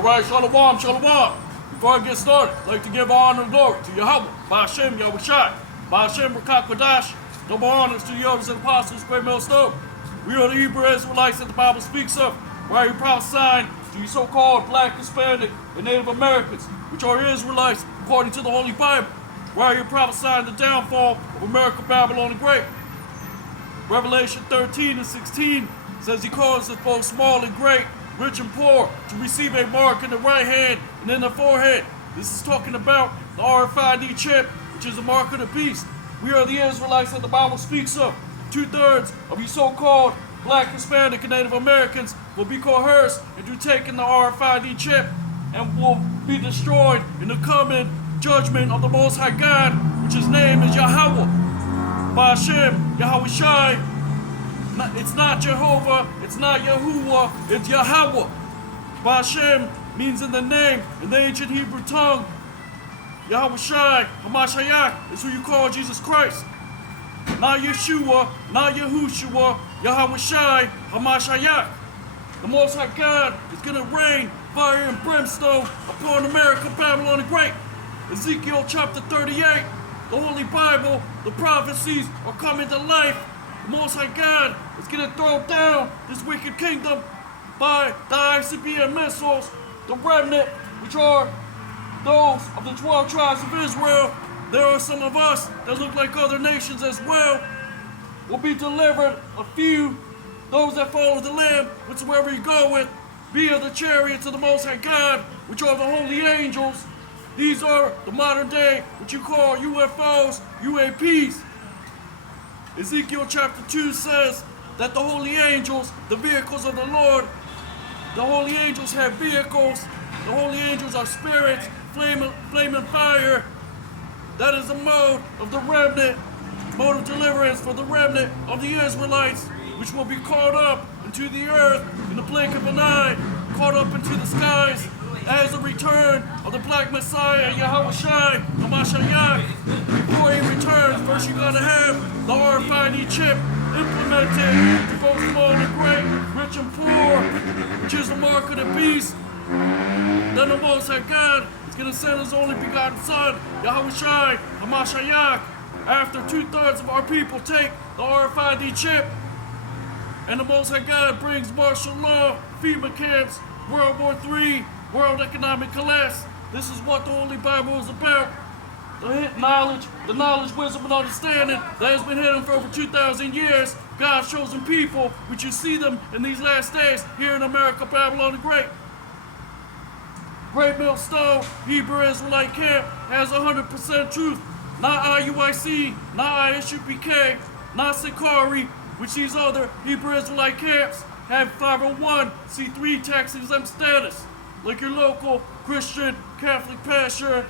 All right, shalom, shalom. Before I get started, I'd like to give honor and glory to Yahweh, Ba'ashem Yahushai, Ba'ashem Rakakwadash. Double honors to the elders and apostles, great millstone. We are the Hebrew Israelites that the Bible speaks of. Why are you prophesying to you so-called Black, Hispanic, and Native Americans, which are Israelites according to the Holy Bible? Why are you prophesying the downfall of America, Babylon the Great? Revelation 13 and 16 says he calls us both small and great, rich and poor, to receive a mark in the right hand and in the forehead. This is talking about the RFID chip, which is the mark of the beast. We are the Israelites that the Bible speaks of. 2/3 of you so-called Black, Hispanic, and Native Americans will be coerced into taking the RFID chip and will be destroyed in the coming judgment of the Most High God, which his name is Yahweh. Ba'ashem Yahushai. It's not Jehovah, it's not Yahuwah, it's Yahweh. Ba'ashem means in the name, in the ancient Hebrew tongue. Yahushai, Hamashiach, is who you call Jesus Christ. Not Yeshua, not Yahushua, Yahushai, Hamashiach. The Most High God is going to rain fire and brimstone upon America, Babylon the Great. Ezekiel chapter 38, the Holy Bible, the prophecies are coming to life. The Most High God is going to throw down this wicked kingdom by the ICBM missiles, the remnant, which are those of the 12 tribes of Israel. There are some of us that look like other nations as well. Will be delivered, a few, those that follow the Lamb, whichever you go with, via the chariots of the Most High God, which are the holy angels. These are the modern day, what you call UFOs, UAPs. Ezekiel chapter 2 says that the holy angels, the vehicles of the Lord, the holy angels have vehicles. The holy angels are spirits, flaming fire. That is the mode of the remnant, mode of deliverance for the remnant of the Israelites, which will be caught up into the earth in the blink of an eye, caught up into the skies as the return of the Black Messiah, Yahushai, Hamashiach. Before he returns, first you gotta have the RFID chip implemented to both small and great, rich and poor, which is the mark of the beast. Then the Most High God is going to send his only begotten Son, Yahushai, Hamashiach, after 2/3 of our people take the RFID chip. And the Most High God brings martial law, FEMA camps, World War III, world economic collapse. This is what the Holy Bible is about. The knowledge, wisdom, and understanding that has been hidden for over 2,000 years. God's chosen people, which you see them in these last days here in America, Babylon the Great. Great Millstone, Hebrew Israelite Camp has 100% truth. Not IUIC, not ISUPK, not Sakari, which these other Hebrew Israelite camps have 501c3 tax exempt status. Like your local Christian Catholic pastor,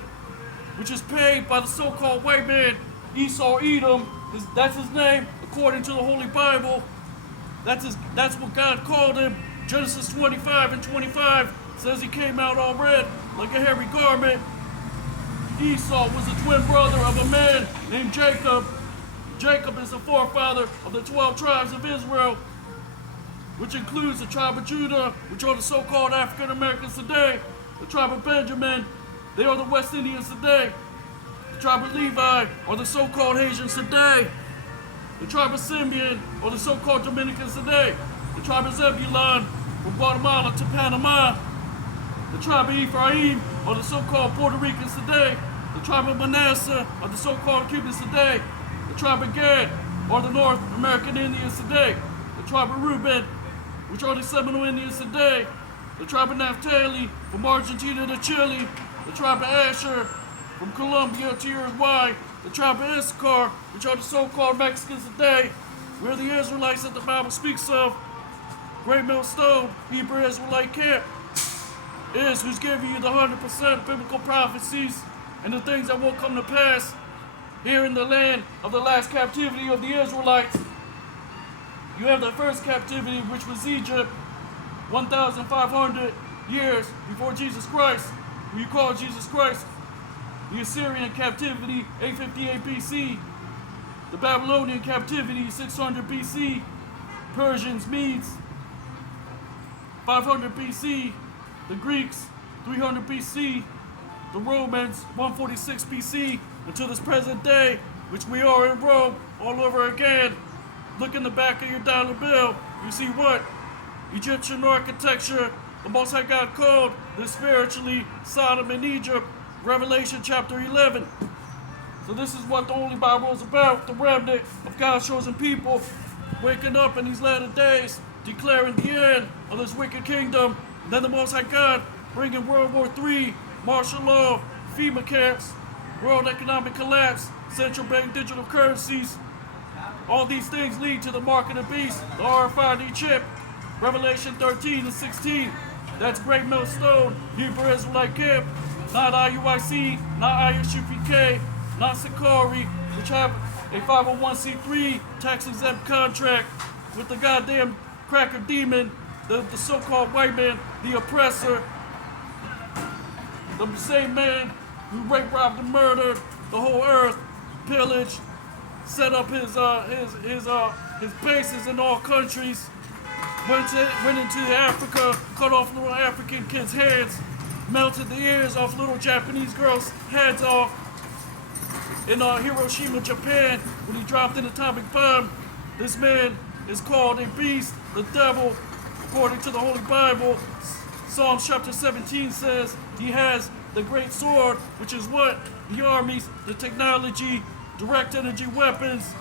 which is paid by the so-called white man, Esau Edom. That's his name, according to the Holy Bible. That's what God called him. Genesis 25 and 25 says he came out all red, like a hairy garment. Esau was the twin brother of a man named Jacob. Jacob is the forefather of the 12 tribes of Israel, which includes the tribe of Judah, which are the so-called African Americans today. The tribe of Benjamin, they are the West Indians today. The tribe of Levi are the so-called Haitians today. The tribe of Simeon are the so-called Dominicans today. The tribe of Zebulon from Guatemala to Panama. The tribe of Ephraim are the so-called Puerto Ricans today. The tribe of Manasseh are the so-called Cubans today. The tribe of Gad are the North American Indians today. The tribe of Reuben, which are the Seminole Indians today. The tribe of Naphtali from Argentina to Chile. The tribe of Asher from Colombia to Uruguay. The tribe of Issachar, which are the so-called Mexicans today. We're the Israelites that the Bible speaks of. Great Millstone, Hebrew Israelite Camp, is who's giving you the 100% biblical prophecies and the things that will come to pass here in the land of the last captivity of the Israelites. You have the first captivity, which was Egypt, 1,500 years before Jesus Christ, who you call Jesus Christ. The Assyrian captivity, 858 BC. The Babylonian captivity, 600 BC. Persians, Medes, 500 BC. The Greeks, 300 BC, the Romans 146 BC, until this present day, which we are in Rome all over again. Look in the back of your dollar bill. You see what? Egyptian architecture, the Most High God called this spiritually Sodom and Egypt, Revelation chapter 11. So this is what the Holy Bible is about, the remnant of God's chosen people waking up in these latter days, declaring the end of this wicked kingdom. And then the Most High God bringing World War III, martial law, FEMA camps, world economic collapse, central bank digital currencies. All these things lead to the mark of the beast, the RFID chip, Revelation 13 and 16. That's Great Millstone, Hebrew Israelite Camp, not IUIC, not ISUPK, not Sakari, which have a 501c3 tax-exempt contract with the goddamn cracker demon, the so-called white man, the oppressor, the same man who raped, robbed, and murdered the whole earth, pillaged, set up his bases in all countries, went into Africa, cut off little African kids' heads, melted the ears off little Japanese girls' heads off in Hiroshima, Japan, when he dropped an atomic bomb. This man is called a beast, the devil, according to the Holy Bible. Psalms chapter 17 says he has the great sword, which is what? The armies, the technology, direct energy weapons,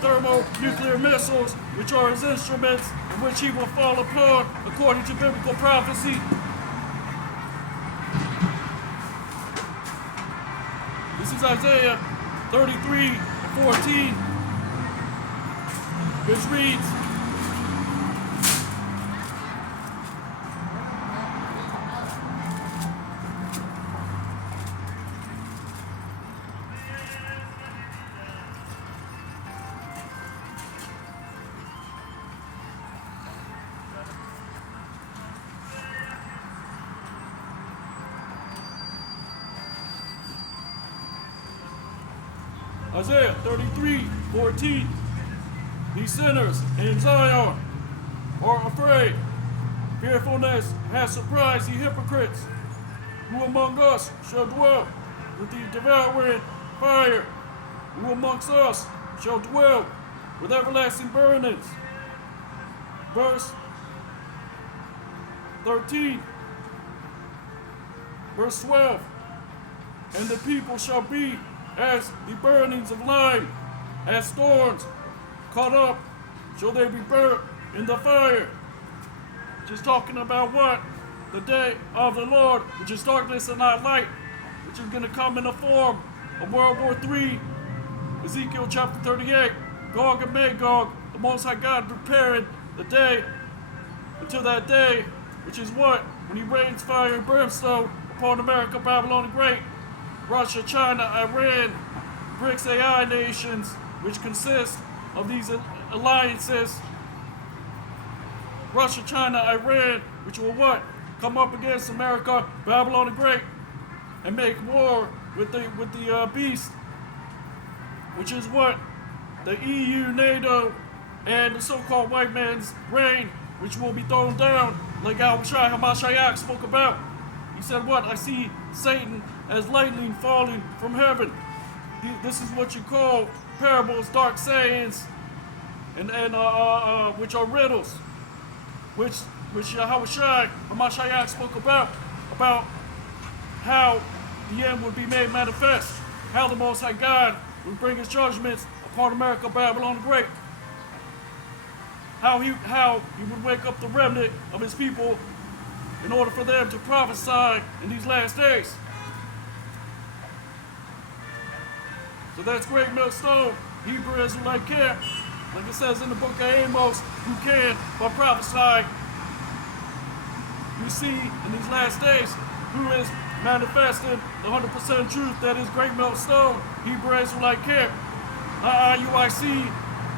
thermonuclear missiles, which are his instruments, in which he will fall upon according to biblical prophecy. This is Isaiah 33:14, which reads, Isaiah 33:14. These sinners in Zion are afraid. Fearfulness has surprised the hypocrites. Who among us shall dwell with the devouring fire? Who amongst us shall dwell with everlasting burnings? Verse 13. Verse 12. And the people shall be as the burnings of lime, as thorns caught up, shall they be burnt in the fire. Just talking about what? The day of the Lord, which is darkness and not light, which is going to come in the form of World War III. Ezekiel chapter 38, Gog and Magog, the Most High God preparing the day until that day, which is what? When he rains fire and brimstone upon America, Babylon the Great, Russia, China, Iran, BRICS AI nations, which consist of these alliances. Russia, China, Iran, which will what? Come up against America, Babylon the Great, and make war with the beast, which is what? The EU, NATO, and the so-called white man's reign, which will be thrown down, like Al-Shai Hamashiach spoke about. He said what? I see Satan as lightning falling from heaven. This is what you call parables, dark sayings, and which are riddles, which Yahushua Hamashiach spoke about how the end would be made manifest, how the Most High God would bring his judgments upon America, Babylon the Great, how he would wake up the remnant of his people in order for them to prophesy in these last days. So that's Great Millstone, Hebrew Israelite Camp. Like it says in the book of Amos, who can but prophesy. You see in these last days who is manifesting the 100% truth that is Great Millstone, Hebrew Israelite Camp, not IUIC,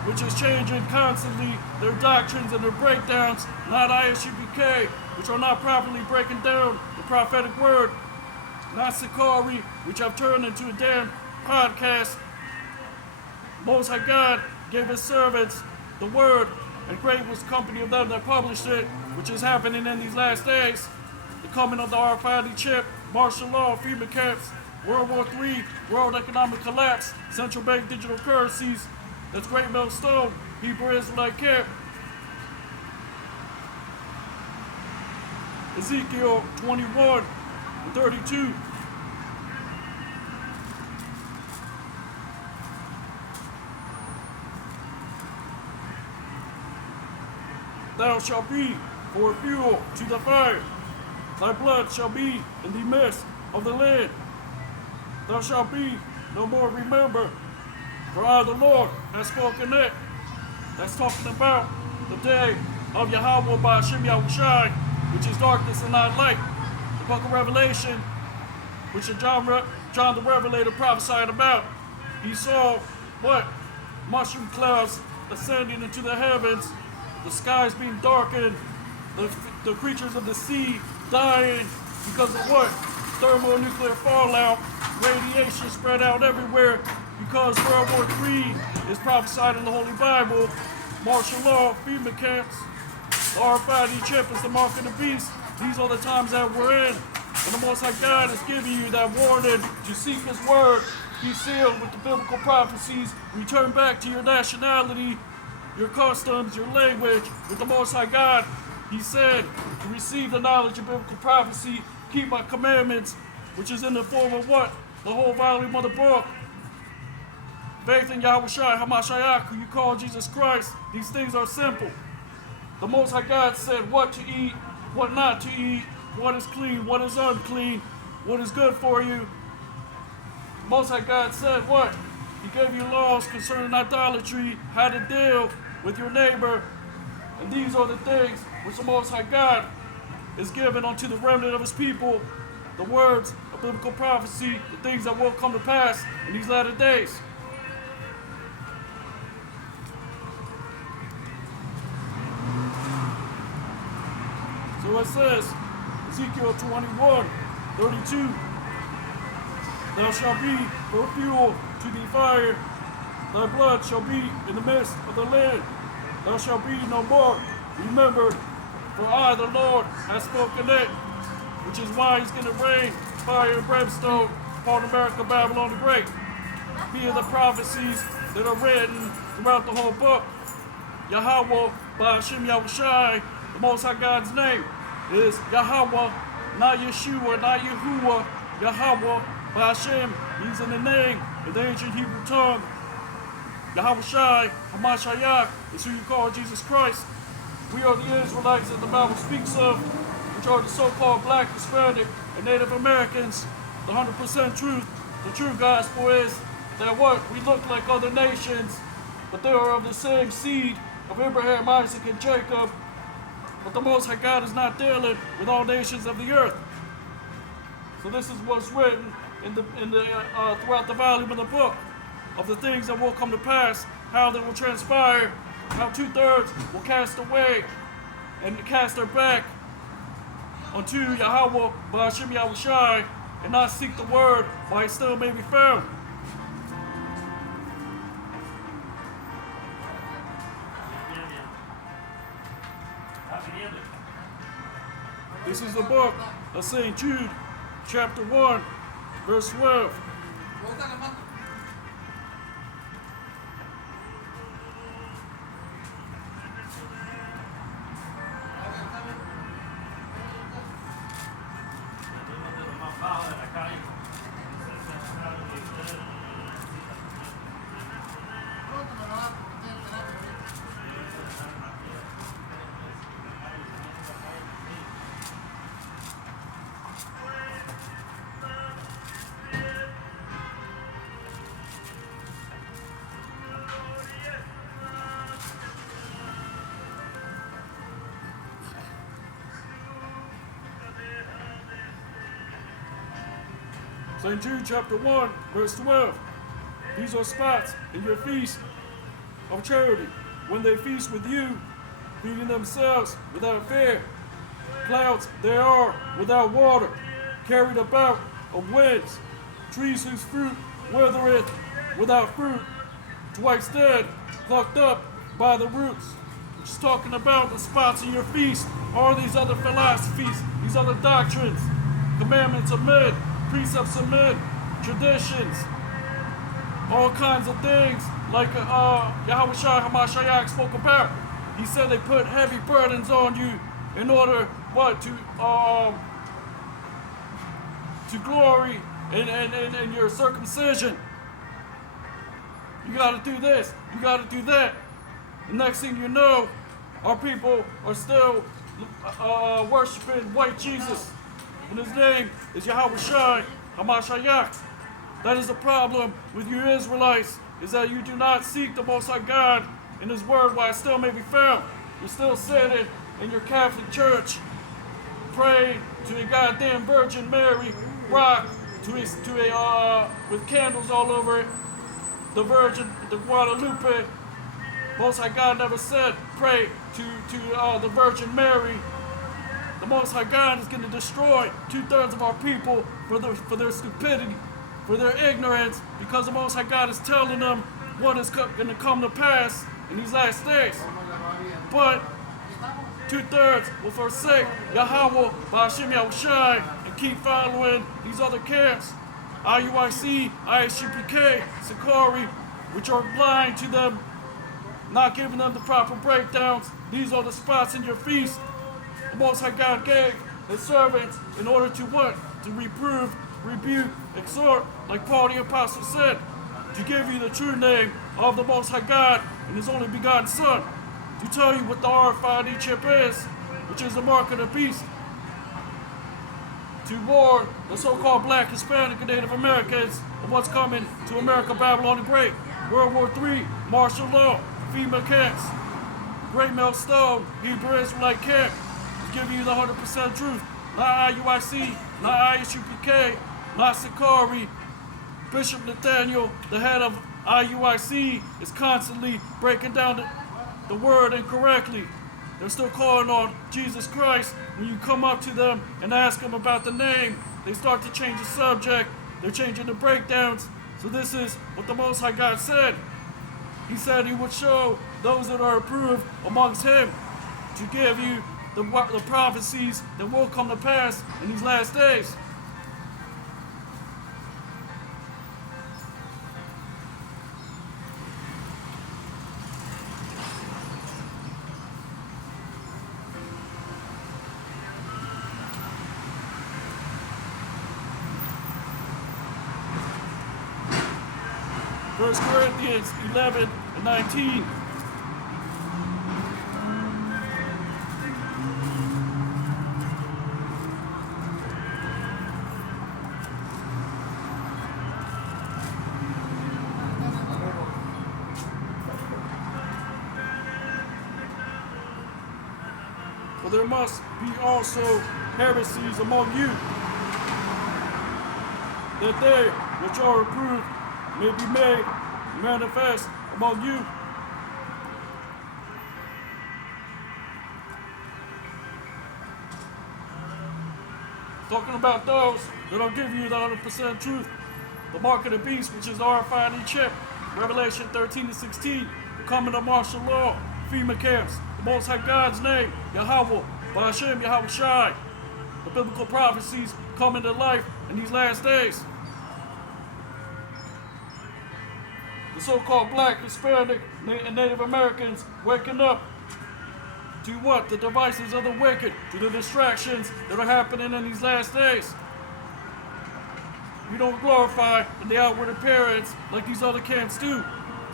which is changing constantly their doctrines and their breakdowns, not ISUPK, which are not properly breaking down the prophetic word, not Sakari, which have turned into a damn podcast. Most High God gave his servants the word, and great was the company of them that published it. which is happening in these last days, the coming of the RFID chip, martial law, FEMA camps, World War III, world economic collapse, central bank digital currencies, that's Great Millstone, Hebrew Israelite camp. Ezekiel 21:32. Thou shalt be for fuel to the fire. Thy blood shall be in the midst of the land. Thou shalt be no more remembered. For I, the Lord, have spoken it. That's talking about the day of Yahweh by Hashem Yahushai, which is darkness and not light. The book of Revelation, which John the Revelator prophesied about. He saw what? Mushroom clouds ascending into the heavens, the skies being darkened, the creatures of the sea dying because of what? Thermonuclear fallout, radiation spread out everywhere because World War III is prophesied in the Holy Bible. Martial law, FEMA camps, the RFID chip is the mark of the beast. These are the times that we're in. And the Most High God is giving you that warning to seek His word, be sealed with the biblical prophecies, return back to your nationality, your customs, your language with the Most High God. He said to receive the knowledge of biblical prophecy, keep my commandments, which is in the form of what? The whole volume of the book. Faith in Yahushua HaMashiach, who you call Jesus Christ. These things are simple. The Most High God said what to eat, what not to eat, what is clean, what is unclean, what is good for you. The Most High God said what? He gave you laws concerning idolatry, how to deal with your neighbor. And these are the things which the Most High God is giving unto the remnant of His people. The words of biblical prophecy, the things that will come to pass in these latter days. So it says, Ezekiel 21:32, thou shalt be for fuel to the fire, thy blood shall be in the midst of the land, thou shalt be no more remembered, for I, the Lord, have spoken it, which is why He's going to rain fire and brimstone upon America, Babylon the Great, via the prophecies that are written throughout the whole book. Yahweh, by Hashem Yahushai, the Most High God's name is Yahweh, not Yeshua, not Yahuwah. Yahweh, by Hashem, means in the name, in the ancient Hebrew tongue. Yahushai, HaMashiach, is who you call Jesus Christ. We are the Israelites that the Bible speaks of, which are the so-called Black, Hispanic, and Native Americans. The 100% truth, the true gospel is that what? We look like other nations, but they are of the same seed of Abraham, Isaac, and Jacob. But the Most High God is not dealing with all nations of the earth. So this is what's written throughout the volume of the book of the things that will come to pass, how they will transpire, how 2/3 will cast away and cast their back unto Yahweh by Hashem Yahushai and not seek the word while it still may be found. This is the book of St. Jude, chapter 1, verse 12. St. Jude chapter 1, verse 12. These are spots in your feast of charity, when they feast with you, feeding themselves without fear. Clouds there are without water, carried about of winds, trees whose fruit withereth without fruit, twice dead, plucked up by the roots. which is talking about the spots in your feast, all these other philosophies, these other doctrines, commandments of men, precepts of men, traditions, all kinds of things like Yahweh Shai Hamashiach spoke about. He said they put heavy burdens on you in order what to glory in your circumcision. You got to do this. You got to do that. The next thing you know, our people are still worshiping white Jesus, and his name is Yahweh Shai Hamashiach. That is the problem with you Israelites, is that you do not seek the Most High God in his word while it still may be found. You're still sitting in your Catholic church, praying to a goddamn Virgin Mary rock, with candles all over it. The Virgin, the Guadalupe. Most High God never said pray to the Virgin Mary. The Most High God is going to destroy 2/3 of our people for their stupidity, for their ignorance, because the Most High God is telling them what is going to come to pass in these last days. But 2/3 will forsake Yahweh, Ba'ashem Yahushai, and keep following these other camps, IUIC, ISUPK, Sakari, which are blind to them, not giving them the proper breakdowns. These are the spots in your feast the Most High God gave his servants in order to what? To reprove, rebuke, exhort, like Paul the Apostle said, to give you the true name of the Most High God and his only begotten Son, to tell you what the RFID chip is, which is the mark of the beast, to warn the so-called Black, Hispanic, and Native Americans of what's coming to America, Babylon the Great, World War III, martial law, FEMA camps, Great Millstone, Hebrew Israelite camp, to give you the 100% truth. Not IUIC, not ISUPK, not Sakari. Bishop Nathaniel, the head of IUIC, is constantly breaking down the word incorrectly. They're still calling on Jesus Christ. When you come up to them and ask them about the name, they start to change the subject. They're changing the breakdowns. So this is what the Most High God said. He said he would show those that are approved amongst him to give you the prophecies that will come to pass in these last days. First Corinthians 11 and 19. For there must be also heresies among you, that they which are approved may be made manifest among you. Talking about those that will give you the 100% truth, the mark of the beast, which is the RFID chip, Revelation 13 and 16, the coming of martial law, FEMA camps, the Most High God's name, Yahweh, Ba'ashem Yahweh Shai, the biblical prophecies coming to life in these last days. The so-called Black, Hispanic, and Native Americans waking up to what? The devices of the wicked, to the distractions that are happening in these last days. You don't glorify in the outward appearance like these other camps do,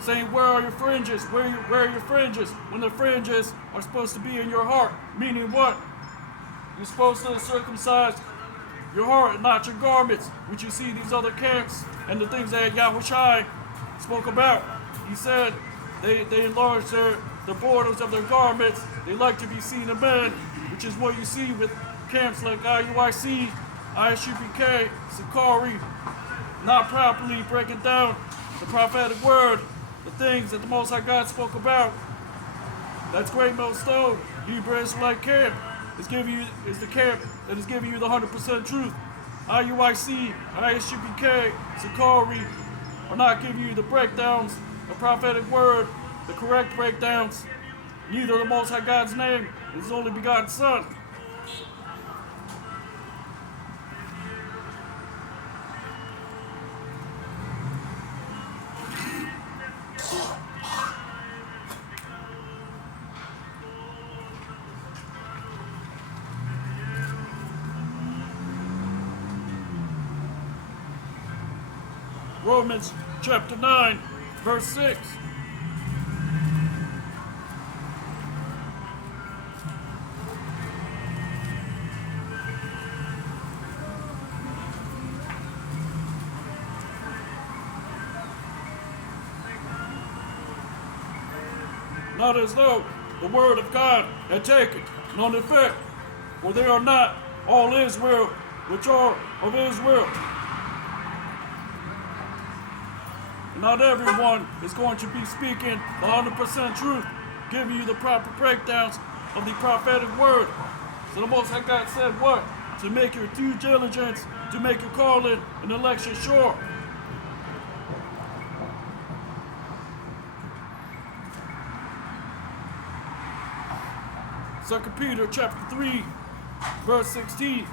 saying, where are your fringes? Where are your fringes? When the fringes are supposed to be in your heart. Meaning what? You're supposed to circumcise your heart and not your garments, which you see these other camps and the things that Yahweh Shai spoke about. He said they enlarge the borders of their garments. They like to be seen of men, which is what you see with camps like IUIC, ISUPK, Sakari, not properly breaking down the prophetic word, the things that the Most High God spoke about. That's Great Millstone, Hebrew Israelite camp, is the camp that is giving you the 100% truth. IUIC, ISUPK, Sakari are not giving you the breakdowns, the prophetic word, the correct breakdowns. neither the Most High God's name and his only begotten Son. Romans chapter 9, verse 6. Not as though the word of God had taken none effect, for they are not all Israel which are of Israel. Not everyone is going to be speaking the 100% truth, giving you the proper breakdowns of the prophetic word. So the Most High God said what? To make your due diligence, to make your calling and election sure. Second Peter chapter 3, verse 16.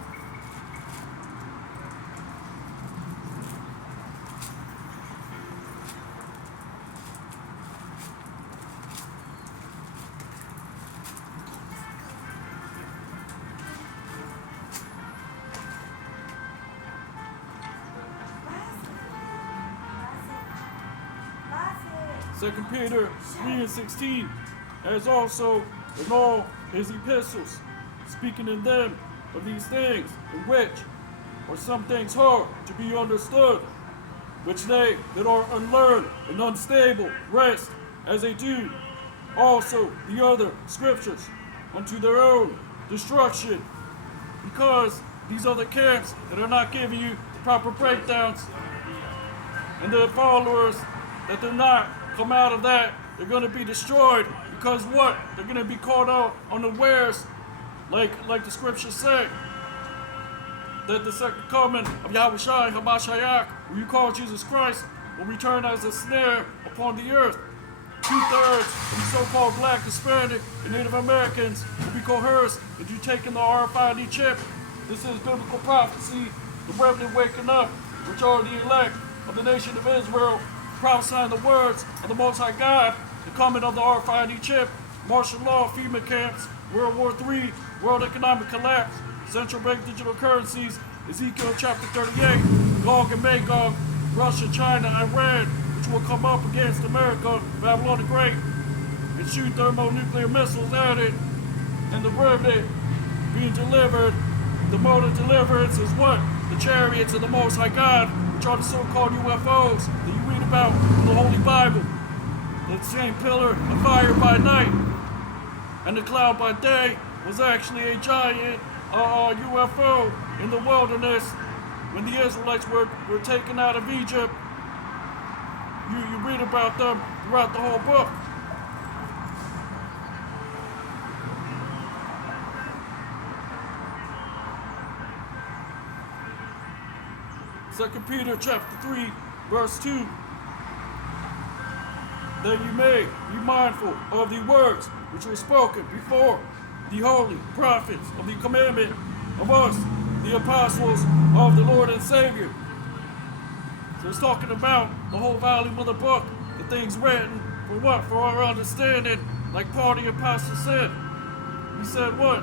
Second Peter 3 and 16, as also in all his epistles, speaking in them of these things, in which are some things hard to be understood, which they that are unlearned and unstable rest, as they do also the other scriptures, unto their own destruction, because these other camps that are not giving you the proper breakdowns, and the followers that do not come out of that, they're going to be destroyed. Because what? They're going to be caught out unawares, like the scriptures say, that the second coming of Yahushua HaMashiach, who you call Jesus Christ, will return as a snare upon the earth. 2/3 of the so-called black, Hispanic, and Native Americans will be coerced into taking the RFID chip. This is biblical prophecy, the remnant waking up, which are the elect of the nation of Israel, prophesying the words of the Most High God, the coming of the RFID chip, martial law, FEMA camps, World War III, world economic collapse, central bank digital currencies, Ezekiel chapter 38, Gog and Magog, Russia, China, Iran, which will come up against America, Babylon the Great, and shoot thermonuclear missiles at it, and the remnant being delivered. The mode of deliverance is what? The chariots of the Most High God, which are the so-called UFOs that you read about in the Holy Bible. The same pillar of fire by night and the cloud by day was actually a giant UFO in the wilderness when the Israelites were taken out of Egypt. You read about them throughout the whole book. Second Peter chapter 3, verse 2. That you may be mindful of the words which were spoken before the holy prophets of the commandment of us, the apostles of the Lord and Savior. So it's talking about the whole volume of the book, the things written for what? For our understanding, like Paul the apostle said. He said what?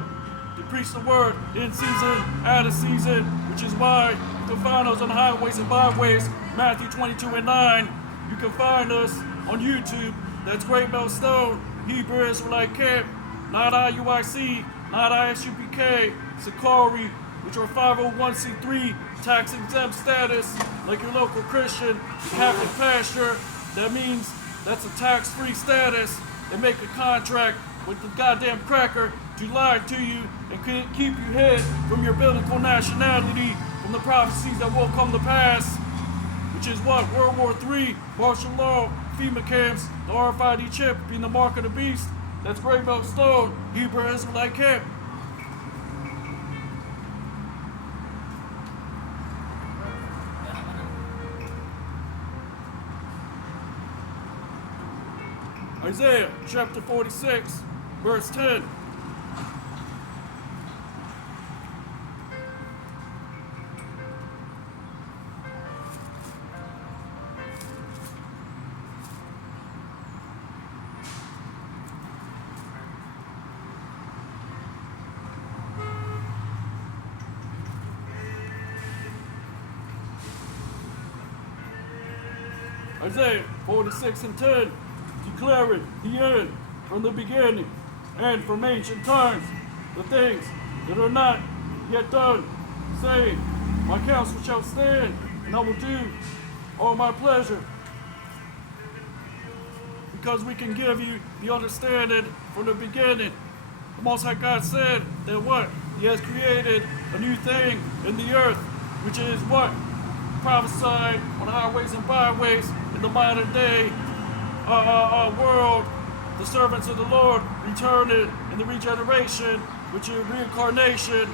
To preach the word in season, out of season, which is why you can find us on highways and byways, Matthew 22 and 9. You can find us on YouTube. That's Great Millstone, Hebrew Israelite Camp, not IUIC, not ISUPK, Sakari, which are 501c3, tax exempt status, like your local Christian, Catholic pastor. That means that's a tax-free status. They make a contract with the goddamn cracker to lie to you and keep you hid from your biblical nationality, from the prophecies that will come to pass, which is what? World War III, martial law, FEMA camps, the RFID chip being the mark of the beast. That's Great Millstone, Hebrew Israelite Camp. Isaiah chapter 46, verse 10. Isaiah 46 and 10, declaring the end from the beginning, and from ancient times the things that are not yet done, saying, my counsel shall stand, and I will do all my pleasure. Because we can give you the understanding from the beginning. The Most High God said that what? He has created a new thing in the earth, which is what? Prophesied on the highways and byways in the modern day world. The servants of the Lord returning in the regeneration, which is reincarnation,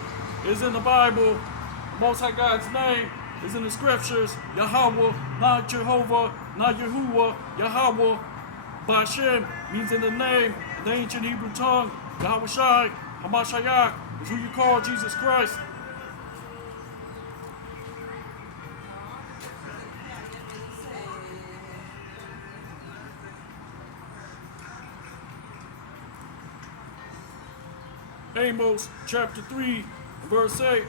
is in the Bible. The Most High God's name is in the scriptures. Yahweh, not Jehovah, not Yahuwah, Yahweh. Bashem means in the name, in the ancient Hebrew tongue. Yahweh Shai, Hamashiach is who you call Jesus Christ. Amos chapter 3, verse 8.